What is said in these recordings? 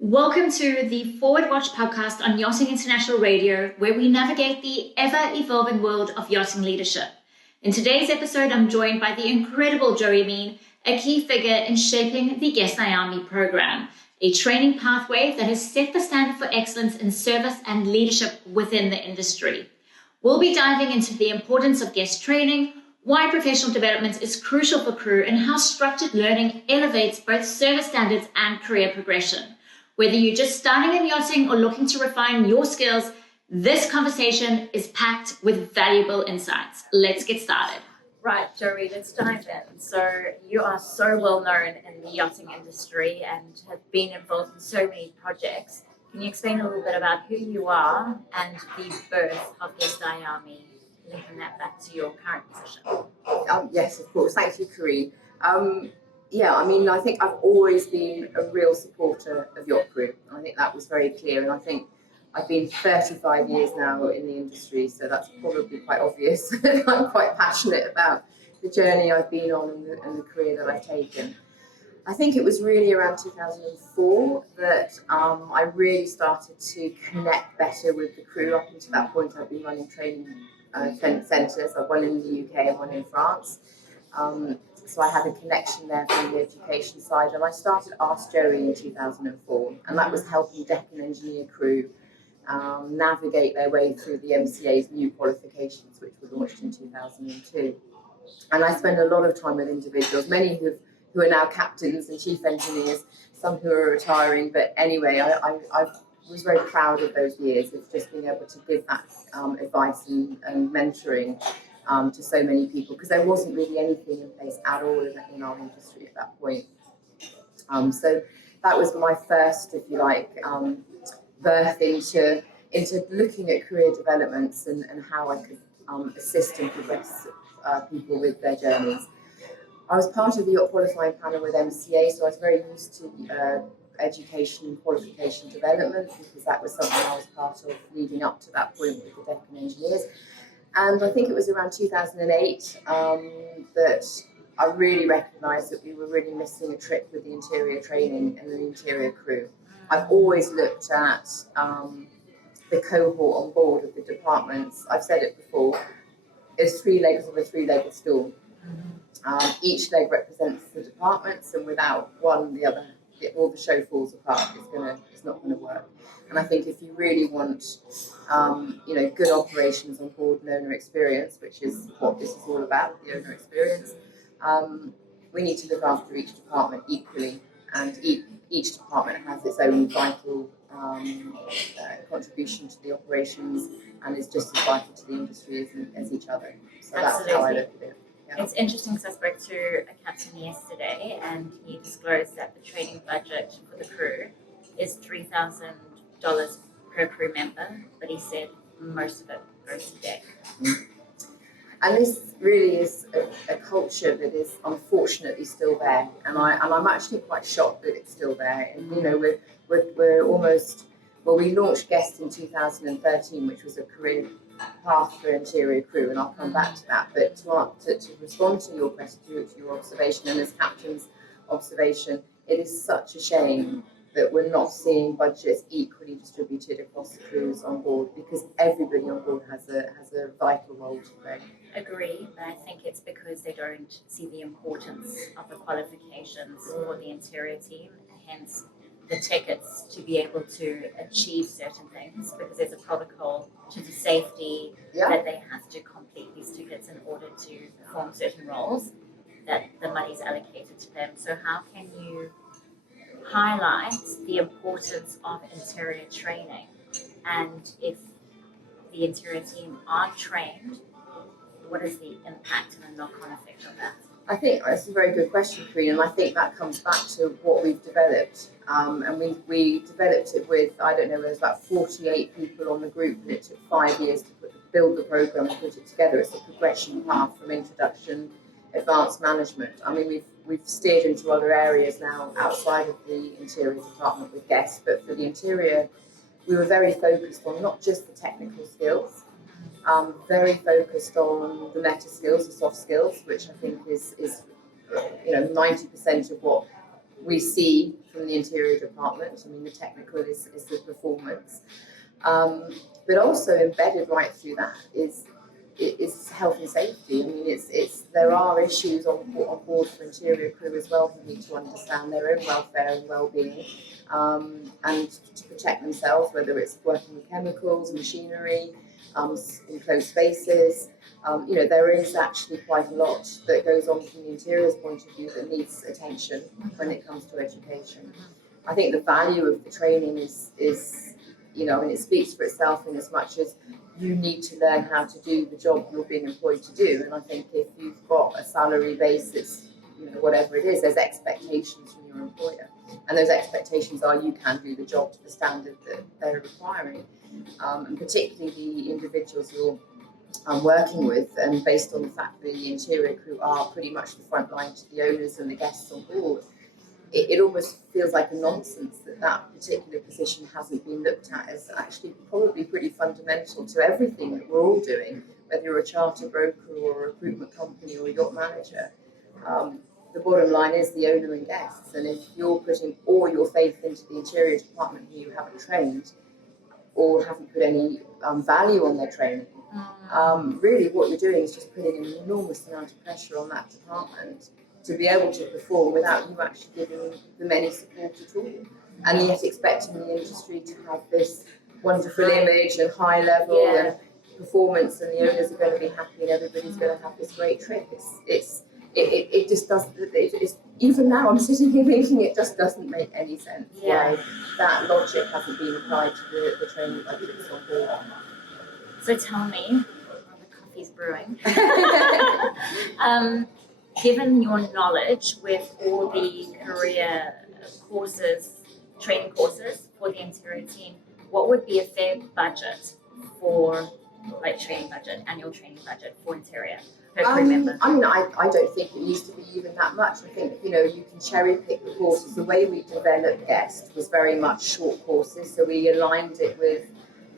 Welcome to the Forward Watch podcast on Yachting International Radio, where we navigate the ever-evolving world of yachting leadership. In today's episode, I'm joined by the incredible Joey Meen, a key figure in shaping the GUEST IAMI program, a training pathway that has set the standard for excellence in service and leadership within the industry. We'll be diving into the importance of guest training, why professional development is crucial for crew, and how structured learning elevates both service standards and career progression. Whether you're just starting in yachting or looking to refine your skills, this conversation is packed with valuable insights. Let's get started. Right, Joey, let's dive in. So you are so well known in the yachting industry and have been involved in so many projects. Can you explain a little bit about who you are and the birth of GUEST IAMI, linking that back to your current position? Yes, of course. Thank you, Karine. I think I've always been a real supporter of Yacht Crew. I think that was very clear, and I think I've been 35 years now in the industry, so that's probably quite obvious. I'm quite passionate about the journey I've been on and the career that I've taken. I think it was really around 2004 that I really started to connect better with the crew. Up until that point, I've been running training centres, one in the UK and one in France. So I had a connection there from the education side, and I started Ask Joey in 2004, and that was helping deck and engineer crew navigate their way through the MCA's new qualifications, which were launched in 2002. And I spent a lot of time with individuals, many who are now captains and chief engineers, some who are retiring, but anyway, I was very proud of those years of just being able to give that advice and mentoring to so many people, because there wasn't really anything in place at all in our industry at that point. So that was my first, if you like, birth into looking at career developments and how I could assist and progress people with their journeys. I was part of the yacht qualifying panel with MCA, so I was very used to education and qualification development, because that was something I was part of leading up to that point with the deck and engineers. And I think it was around 2008 that I really recognised that we were really missing a trick with the interior training and the interior crew. I've always looked at the cohort on board of the departments. I've said it before, it's three legs of a three-legged stool. Each leg represents the departments, and without one, the other, all the show falls apart. It's not going to work. And I think if you really want, good operations on board and owner experience, which is what this is all about, the owner experience, we need to look after each department equally, and each department has its own vital contribution to the operations, and is just as vital to the industry as each other. So Absolutely. That's how I look at it. Yeah. It's interesting because I spoke to a captain yesterday, and he disclosed that the training budget for the crew is $3,000 per crew member, but he said most of it goes to deck. And this really is a culture that is unfortunately still there, and I'm actually quite shocked that it's still there. And we're almost, we launched GUEST in 2013, which was a career path for interior crew, and I'll come back to that. But to respond to your question, to your observation, and as captain's observation, it is such a shame that we're not seeing budgets equally distributed across the crews on board, because everybody on board has a vital role to play. Agree, but I think it's because they don't see the importance of the qualifications for the interior team, hence the tickets to be able to achieve certain things, because there's a protocol to the safety that they have to complete these tickets in order to perform certain roles, that the money is allocated to them. So how can you highlight the importance of interior training, and if the interior team are trained, what is the impact and the knock-on effect of that? I think that's a very good question, Karine, and I think that comes back to what we've developed. And we developed it with, there's about 48 people on the group, and it took 5 years to build the program and put it together. It's a progression path from introduction, advanced management. I mean, we've steered into other areas now outside of the interior department with GUEST, but for the interior, we were very focused on not just the technical skills, very focused on the meta skills, the soft skills, which I think is 90% of what we see from the interior department. I mean, the technical is the performance, but also embedded right through that is health and safety. I mean, there are issues on board for interior crew as well who need to understand their own welfare and well-being, and to protect themselves, whether it's working with chemicals, machinery, in closed spaces. There is actually quite a lot that goes on from the interior's point of view that needs attention when it comes to education. I think the value of the training is it speaks for itself in as much as you need to learn how to do the job you're being employed to do. And I think if you've got a salary basis, whatever it is, there's expectations from your employer. And those expectations are you can do the job to the standard that they're requiring. And particularly the individuals you're working with, and based on the fact that the interior crew are pretty much the front line to the owners and the guests on board, it almost feels like a nonsense that particular position hasn't been looked at as actually probably pretty fundamental to everything that we're all doing, whether you're a charter broker or a recruitment company or a yacht manager. The bottom line is the owner and guests, and if you're putting all your faith into the interior department who you haven't trained or haven't put any value on their training, really what you're doing is just putting an enormous amount of pressure on that department to be able to perform without you actually giving them any support at all, and yet expecting the industry to have this wonderful image and high level and performance, and the owners are going to be happy and everybody's going to have this great trip. It just doesn't. Even now I'm sitting here thinking it just doesn't make any sense why that logic hasn't been applied to the training budgets on board. So tell me, while the coffee's brewing, given your knowledge with all the career courses, training courses for the interior team, what would be a fair budget for, annual training budget for interior per crew member? I don't think it used to be even that much. I think, you can cherry pick the courses. The way we developed GUEST was very much short courses, so we aligned it with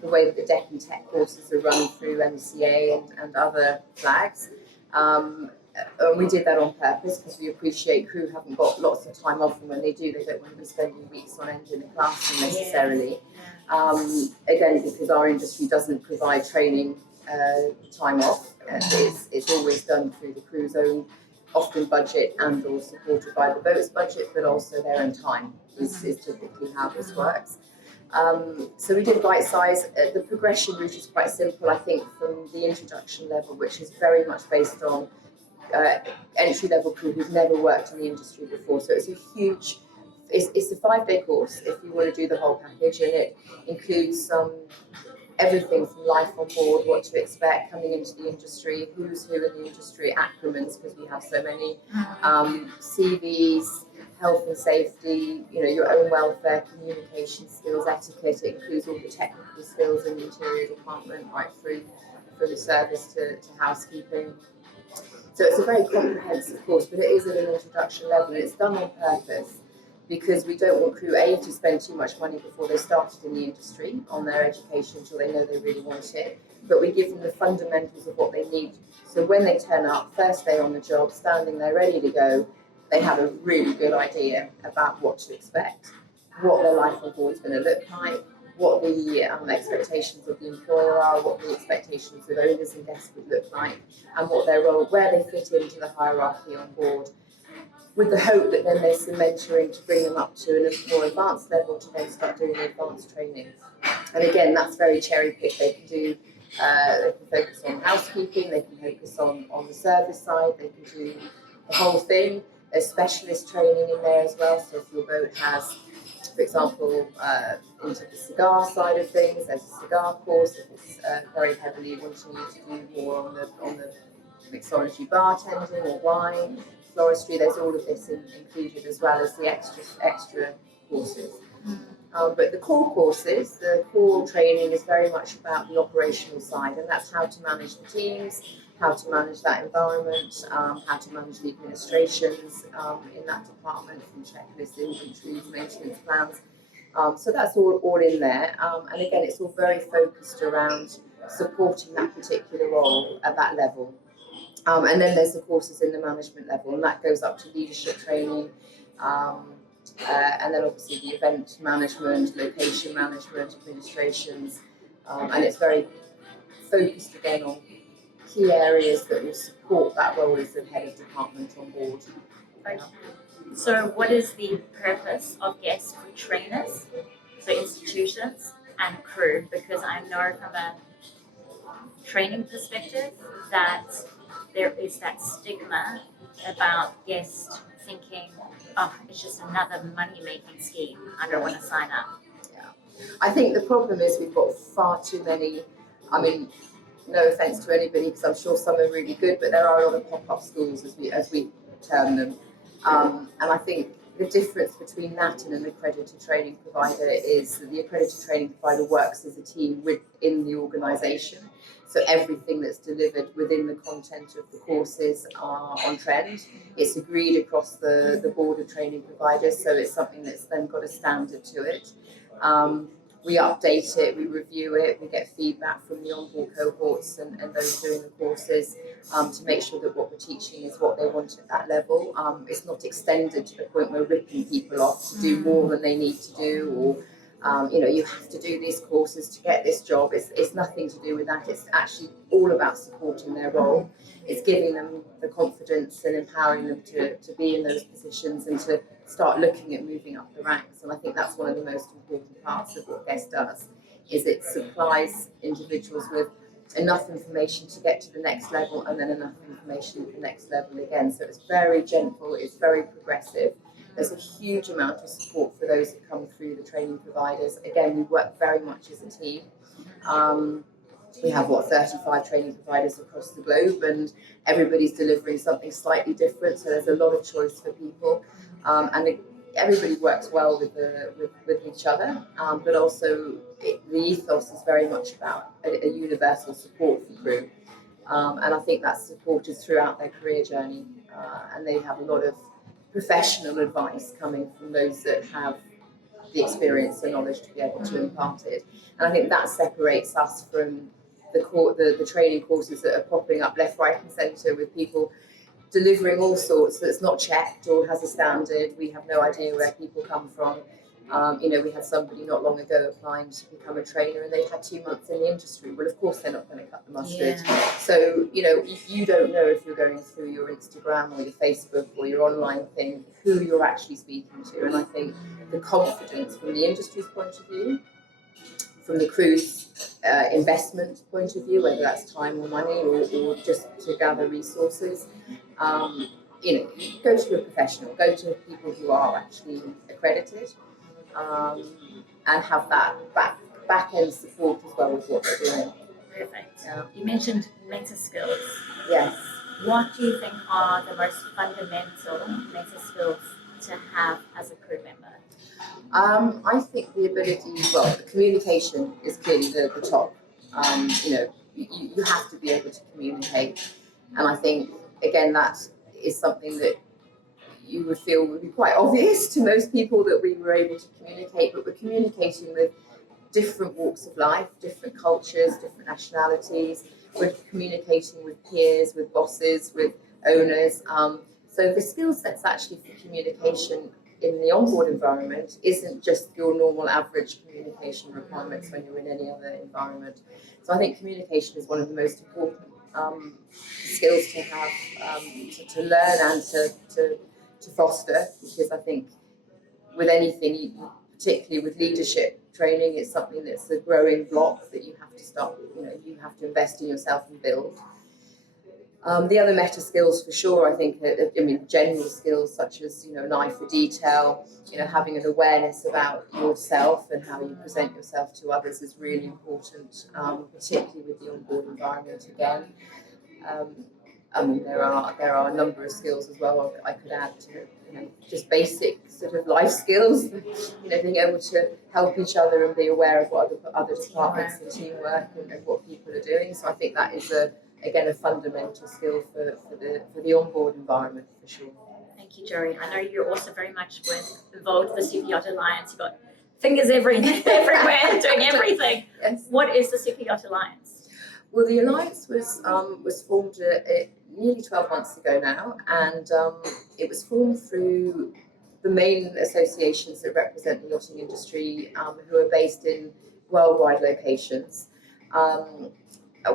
the way that the deck and tech courses are run through MCA and other flags. We did that on purpose because we appreciate crew haven't got lots of time off, and when they do, they don't want to be spending weeks on end in the classroom necessarily. Again, because our industry doesn't provide training time off, it's always done through the crew's own often budget and or supported by the boat's budget, but also their own time is typically how this works. So we did bite size. The progression route is quite simple, I think, from the introduction level, which is very much based on entry-level crew who've never worked in the industry before. So it's a 5-day course if you want to do the whole package, and it includes everything from life on board, what to expect coming into the industry, who's who in the industry, acronyms because we have so many, CVs, health and safety, your own welfare, communication skills, etiquette. It includes all the technical skills in the interior department, right through from service to housekeeping. So it's a very comprehensive course, but it is at an introduction level, and it's done on purpose because we don't want crew A to spend too much money before they started in the industry on their education until they know they really want it, but we give them the fundamentals of what they need. So when they turn up, first day on the job, standing there ready to go, they have a really good idea about what to expect, what their life on board is going to look like, what the expectations of the employer are, what the expectations of owners and guests would look like, and what their role, where they fit into the hierarchy on board, with the hope that then there's some mentoring to bring them up to a more advanced level to then start doing the advanced training. And again, that's very cherry picked. They can do, they can focus on housekeeping, they can focus on the service side, they can do the whole thing. There's specialist training in there as well. So if your boat has, for example, into the cigar side of things, there's a cigar course. If it's very heavily wanting you to do more on the mixology bartending or wine, floristry, there's all of this included, as well as the extra courses. But the core courses, the core training is very much about the operational side, and that's how to manage the teams, how to manage that environment, how to manage the administrations in that department, from checklists, inventories, maintenance plans. So that's all in there. And again, it's all very focused around supporting that particular role at that level. And then there's the courses in the management level, and that goes up to leadership training, and then obviously the event management, location management, administrations, and it's very focused again on key areas that will support that role as the head of department on board. Okay. So what is the purpose of GUEST for trainers, so institutions and crew? Because I know from a training perspective that there is that stigma about GUEST thinking, oh, it's just another money-making scheme. I don't want to sign up. Yeah. I think the problem is we've got far too many, I mean, no offence to anybody, because I'm sure some are really good, but there are a lot of pop-up schools, as we term them. And I think the difference between that and an accredited training provider is that the accredited training provider works as a team within the organisation. So everything that's delivered within the content of the courses are on trend. It's agreed across the board of training providers, so it's something that's then got a standard to it. We update it, we review it, we get feedback from the onboard cohorts and those doing the courses to make sure that what we're teaching is what they want at that level. It's not extended to the point where we're ripping people off to do more than they need to do, or you have to do these courses to get this job. It's nothing to do with that. It's actually all about supporting their role. It's giving them the confidence and empowering them to be in those positions and to start looking at moving up the ranks. And I think that's one of the most important parts of what GUEST does, is it supplies individuals with enough information to get to the next level and then enough information at the next level again. So it's very gentle, it's very progressive. There's a huge amount of support for those who come through the training providers. Again, we work very much as a team. We have 35 training providers across the globe, and everybody's delivering something slightly different. So there's a lot of choice for people, and everybody works well with each other. But also, the ethos is very much about a universal support for crew, and I think that's supported throughout their career journey. And they have a lot of professional advice coming from those that have the experience and knowledge to be able to impart it. And I think that separates us from the training courses that are popping up left, right and centre with people delivering all sorts that's not checked or has a standard. We have no idea where people come from. We had somebody not long ago applying to become a trainer, and they've had 2 months in the industry. Well, of course they're not going to cut the mustard. Yeah. So, if you don't know, if you're going through your Instagram or your Facebook or your online thing, who you're actually speaking to. And I think the confidence from the industry's point of view, from the crew's investment point of view, whether that's time or money or just to gather resources, go to a professional, go to people who are actually accredited, and have that back end support as well with what they're doing. Perfect. Yeah. You mentioned meta skills. Yes. What do you think are the most fundamental meta skills to have as a crew member? I think the ability, the communication is clearly the top. You have to be able to communicate, and I think again that is something that you would feel would be quite obvious to most people, that we were able to communicate, but we're communicating with different walks of life, different cultures, different nationalities. We're communicating with peers, with bosses, with owners. So the skill sets actually for communication in the onboard environment isn't just your normal average communication requirements when you're in any other environment. So I think communication is one of the most important skills to have, to learn and to foster, because I think with anything, particularly with leadership training, it's something that's a growing block that you have to start, you have to invest in yourself and build. The other meta skills for sure, I think, general skills such as, an eye for detail, having an awareness about yourself and how you present yourself to others is really important, particularly with the onboard environment again. There are a number of skills as well I could add to, just basic sort of life skills, being able to help each other and be aware of what other departments and teamwork and what people are doing. So I think that is a fundamental skill for the onboard environment for sure. Thank you, Joey. I know you're also very much involved with the Superyacht Alliance. You've got fingers everywhere, doing everything. Yes. What is the Superyacht Alliance? Well, the Alliance was formed nearly 12 months ago now, and it was formed through the main associations that represent the yachting industry, who are based in worldwide locations.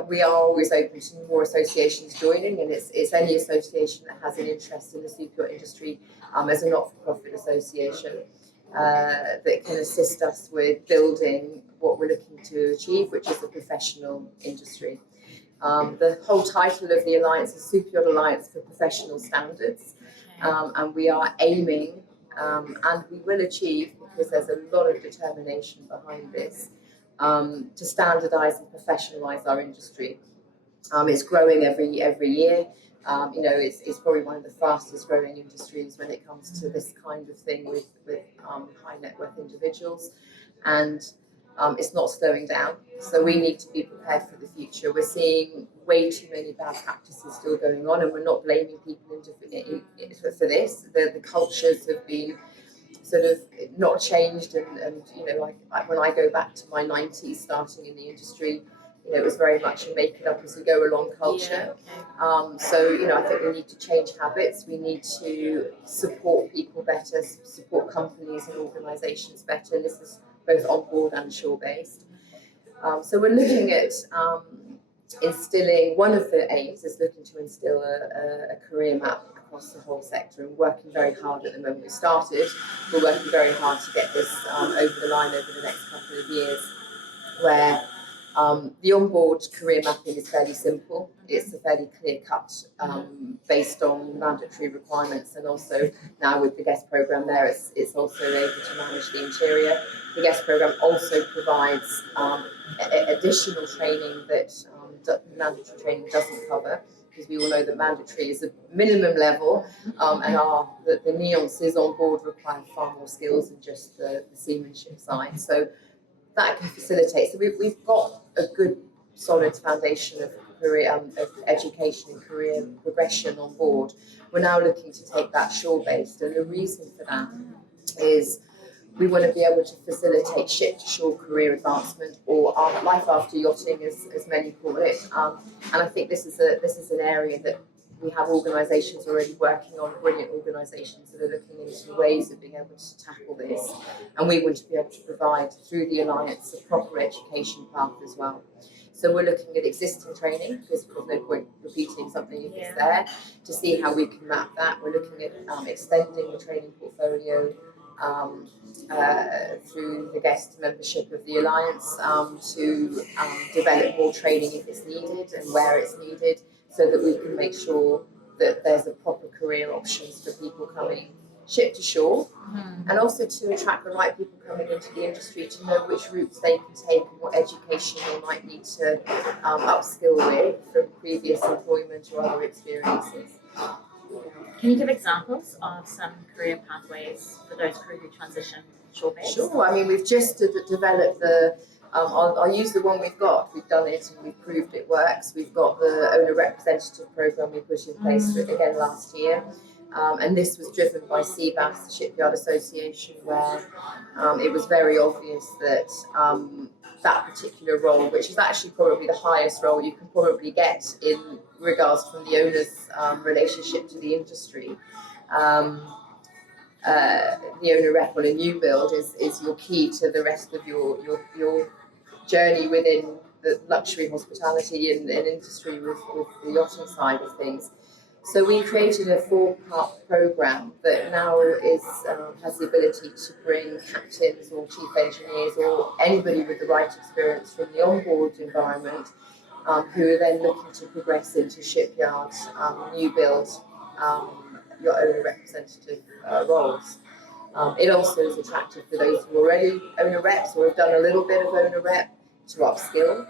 We are always open to more associations joining, and it's any association that has an interest in the superyacht industry as a not-for-profit association that can assist us with building what we're looking to achieve, which is a professional industry. The whole title of the Alliance is Superyacht Alliance for Professional Standards, and we are aiming, and we will achieve, because there's a lot of determination behind this, to standardize and professionalize our industry. It's growing every year. It's probably one of the fastest growing industries when it comes to this kind of thing with high net worth individuals, and it's not slowing down. So we need to be prepared for the future. We're seeing way too many bad practices still going on, and we're not blaming people for this. The cultures have been sort of not changed, and like when I go back to my 90s starting in the industry, it was very much a make it up as you go along culture. So I think we need to change habits. We need to support people better, support companies and organisations better. And this is both on board and shore based. So we're looking at instilling, one of the aims is looking to instill a career map across the whole sector, and working very hard at the moment. We started, we're working very hard to get this over the line over the next couple of years, where the onboard career mapping is fairly simple. It's a fairly clear cut based on mandatory requirements, and also now with the GUEST program there, it's also able to manage the interior. The GUEST program also provides additional training that mandatory training doesn't cover, because we all know that mandatory is a minimum level, and the nuances on board require far more skills than just the seamanship side. So that can facilitate. So we've got a good solid foundation of career, of education and career progression on board. We're now looking to take that shore-based, and the reason for that is we want to be able to facilitate ship-to-shore career advancement, or life after yachting, as many call it. And I think this is an area that we have organisations already working on, brilliant organisations that are looking into ways of being able to tackle this. And we want to be able to provide, through the Alliance, a proper education path as well. So we're looking at existing training, because there's no point repeating something if it's there, to see how we can map that. We're looking at extending the training portfolio through the GUEST membership of the Alliance to develop more training if it's needed and where it's needed, so that we can make sure that there's a proper career options for people coming ship to shore, and also to attract the right people coming into the industry to know which routes they can take and what education they might need to upskill with from previous employment or other experiences. Can you give examples of some career pathways for those crew who transition shore-based? Sure. I mean, we've just developed the, I'll use the one we've got. We've done it and we've proved it works. We've got the owner representative program we put in place again last year. And this was driven by CBAS, the Shipyard Association, where it was very obvious that that particular role, which is actually probably the highest role you can probably get in regards from the owner's relationship to the industry. The owner rep on a new build is your key to the rest of your journey within the luxury hospitality and industry with the yachting side of things. So we created a 4-part program that now has the ability to bring captains or chief engineers or anybody with the right experience from the onboard environment, who are then looking to progress into shipyards, new build, your owner representative roles. It also is attractive for those who are already owner reps or have done a little bit of owner rep to upskill,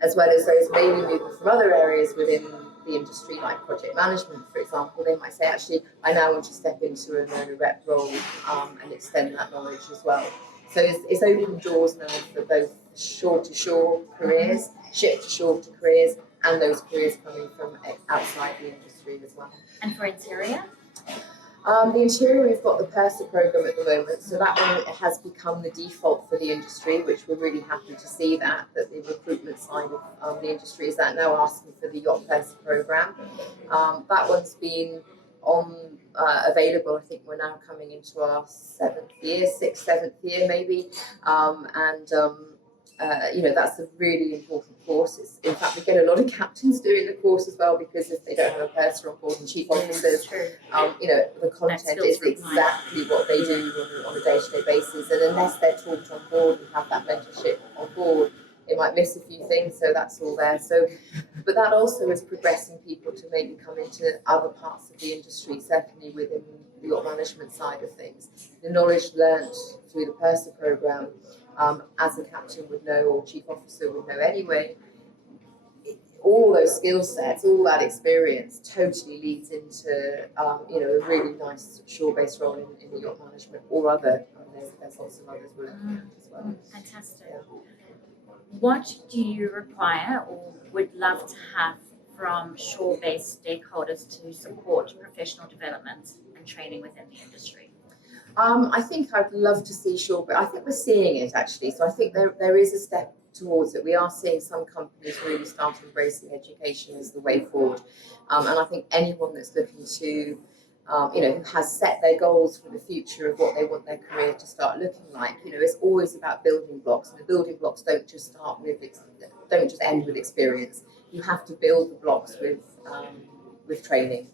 as well as those maybe moving from other areas within the industry, like project management, for example. They might say, actually, I now want to step into an owner rep role and extend that knowledge as well. So it's opened doors now for both shore-to-shore careers, ship-to-shore careers, and those careers coming from outside the industry as well. And for interior? The interior, we've got the Purser program at the moment, so that one has become the default for the industry, which we're really happy to see that the recruitment side of the industry is now asking for the Yacht Purser program. That one's been available. I think we're now coming into our 7th year maybe, that's a really important course. In fact, we get a lot of captains doing the course as well, because if they don't have a purser on board and chief officers, the content is exactly what they do on a day-to-day basis, and unless they're taught on board and have that mentorship on board, they might miss a few things, so that's all there. But that also is progressing people to maybe come into other parts of the industry, certainly within the yacht management side of things. The knowledge learnt through the purser program, as a captain would know, or chief officer would know anyway, all those skill sets, all that experience totally leads into a really nice shore-based role in the yacht management or other. There's lots of others we're looking at as well. Fantastic. Yeah. What do you require or would love to have from shore-based stakeholders to support professional development and training within the industry? I think I'd love to see shore, but I think we're seeing it actually. So I think there is a step towards it. We are seeing some companies really start embracing education as the way forward. And I think anyone that's looking to, who has set their goals for the future of what they want their career to start looking like, it's always about building blocks. And the building blocks don't just end with experience. You have to build the blocks with training.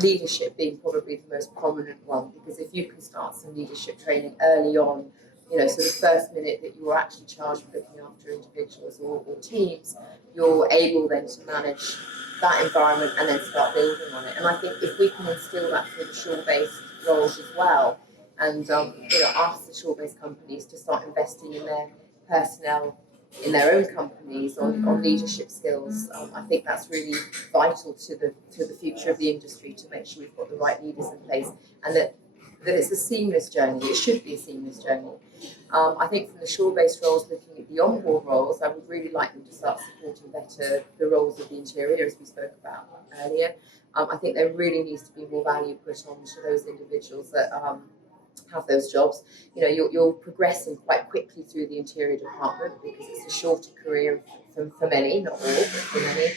Leadership being probably the most prominent one, because if you can start some leadership training early on, so the first minute that you are actually charged with looking after individuals or teams, you're able then to manage that environment and then start building on it. And I think if we can instill that through the shore-based roles as well, and ask the shore-based companies to start investing in their personnel in their own companies on leadership skills, I think that's really vital to the future of the industry, to make sure we've got the right leaders in place, and that it's a seamless journey. It should be a seamless journey. I think from the shore-based roles, looking at the onboard roles, I would really like them to start supporting better the roles of the interior, as we spoke about earlier. I think there really needs to be more value put on to those individuals that have those jobs. You're progressing quite quickly through the interior department because it's a shorter career for many, not all, but for many.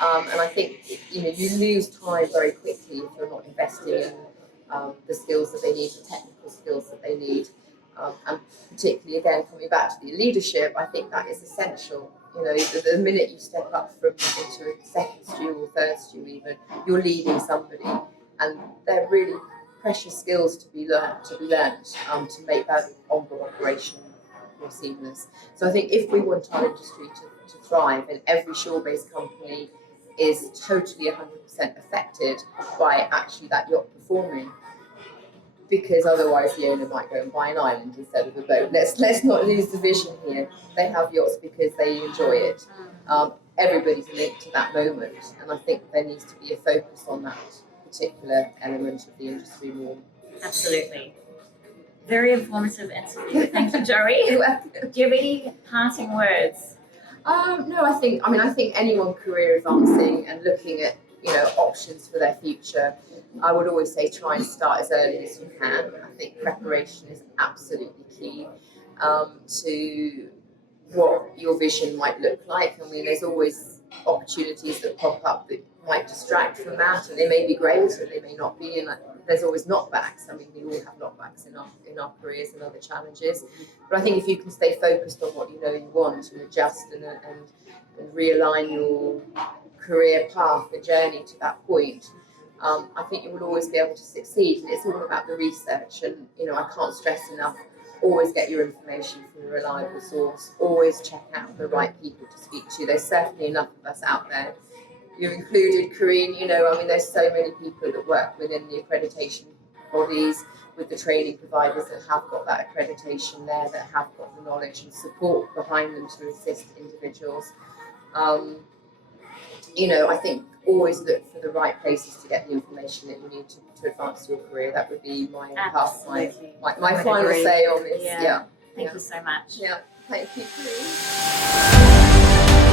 And I think you lose time very quickly if you're not investing in the skills that they need, the technical skills that they need, and particularly again coming back to the leadership, I think that is essential. The minute you step up into a second stew or third stew even, you're leading somebody, and they're really precious skills to be learned to make that onboard operation more seamless. So I think if we want our industry to thrive, and every shore-based company is totally 100% affected by actually that yacht performing, because otherwise the owner might go and buy an island instead of a boat. Let's not lose the vision here. They have yachts because they enjoy it. Everybody's linked to that moment, and I think there needs to be a focus on that particular element of the industry more. Absolutely. Very informative interview. Thank you, Joey. Do you have any parting words? No, I think anyone career advancing and looking at options for their future, I would always say try and start as early as you can. I think preparation is absolutely key to what your vision might look like. I mean, there's always opportunities that pop up that might distract from that, and they may be great and they may not be, and there's always knockbacks. I mean, we all have knockbacks in our careers and other challenges, but I think if you can stay focused on what you want and adjust and realign your career path, the journey to that point, I think you will always be able to succeed. And it's all about the research, and I can't stress enough, always get your information from a reliable source, always check out the right people to speak to. There's certainly enough of us out there. You included, Karine, there's so many people that work within the accreditation bodies, with the training providers that have got that accreditation there, that have got the knowledge and support behind them to assist individuals. I think always look for the right places to get the information that you need to advance your career. That would be my final say on this. Yeah. Thank you so much. Yeah, thank you, Karine.